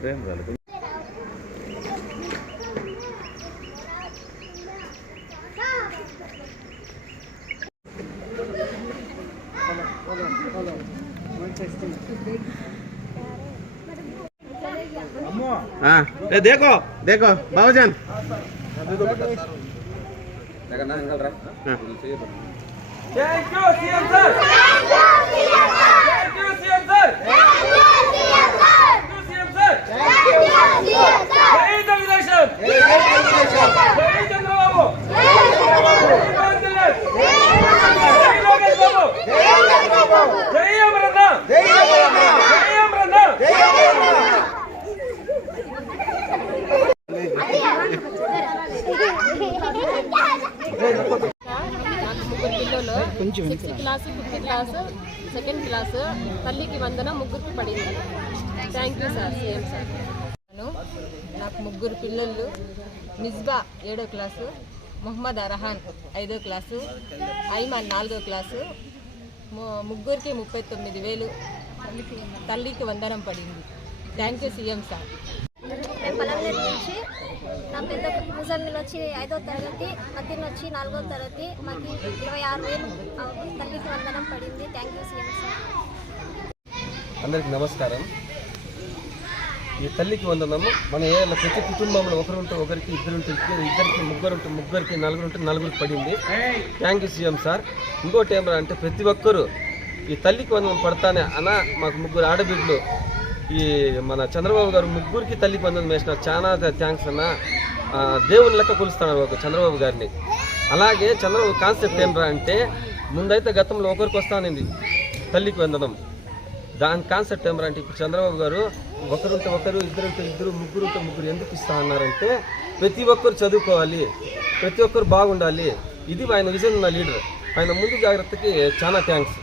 ప్రేమ రాలేదు. देखो देखो Babujan thank you CM sir, thank you CM sir, CM sir, जय తెలుగుదేశం, जय చంద్రబాబు, जय లోకేష్ బాబు, जय అమరన్న, जय Amaranna. Sixth class, fifth class, second class తల్లికి వందనం ముగ్గురికి పడింది. Thank you sir, CM sir. నాకు ముగ్గురు పిల్లలు. మిస్బా 7వ క్లాసు, మొహమ్మద్ అర్హాన్ 5వ క్లాసు, ఐమాన్ 4వ క్లాసు. ముగ్గురికి 39,000 తల్లికి వందనం పడింది. Thank you CM sir. Palamaner నుంచి నా పెద్ద ముజమ్మిల్ వచ్చి 5వ తరగతి, మధ్యన వచ్చి 4వ తరగతి. మాకు 26,000 తల్లికి వందనం పడింది. Thank you CM sir. అందరికీ నమస్కారం. ఈ తల్లికి వందనము మన ఏళ్ళ ప్రతి కుటుంబంలో ఒకరుంటే ఒకరికి, ఇద్దరుంటే ఇద్దరికి, ముగ్గురికి, నలుగురికి పడింది. Thank you CM sir. ఇంకోటి ఏమరా అంటే ప్రతి ఒక్కరూ ఈ తల్లికి వందనం పడతానే అన్న. మాకు ముగ్గురు ఆడబిడ్డలు. ఈ మన చంద్రబాబు గారు ముగ్గురికి తల్లికి వందనం వేసినారు. చాలా థ్యాంక్స్ అన్న. దేవుని లెక్క కొలుస్తున్నారు ఒక చంద్రబాబు గారిని. అలాగే చంద్రబాబు కాన్సెప్ట్ ఏమరా అంటే ముందైతే గతంలో ఒకరికి వస్తానండి తల్లికి వందనం. దాని కాన్సెప్ట్ ఏమరా అంటే ఇప్పుడు చంద్రబాబు గారు ఒకరుంటే ఒకరు, ఇద్దరుంటే ఇద్దరు, ముగ్గురుంటే ముగ్గురు ఎందుకు ఇస్తా అన్నారంటే ప్రతి ఒక్కరు చదువుకోవాలి, ప్రతి ఒక్కరు బాగుండాలి. ఇది ఆయన విజన్ ఉన్న లీడర్. ఆయన ముందు జాగ్రత్తకి చాలా థ్యాంక్స్.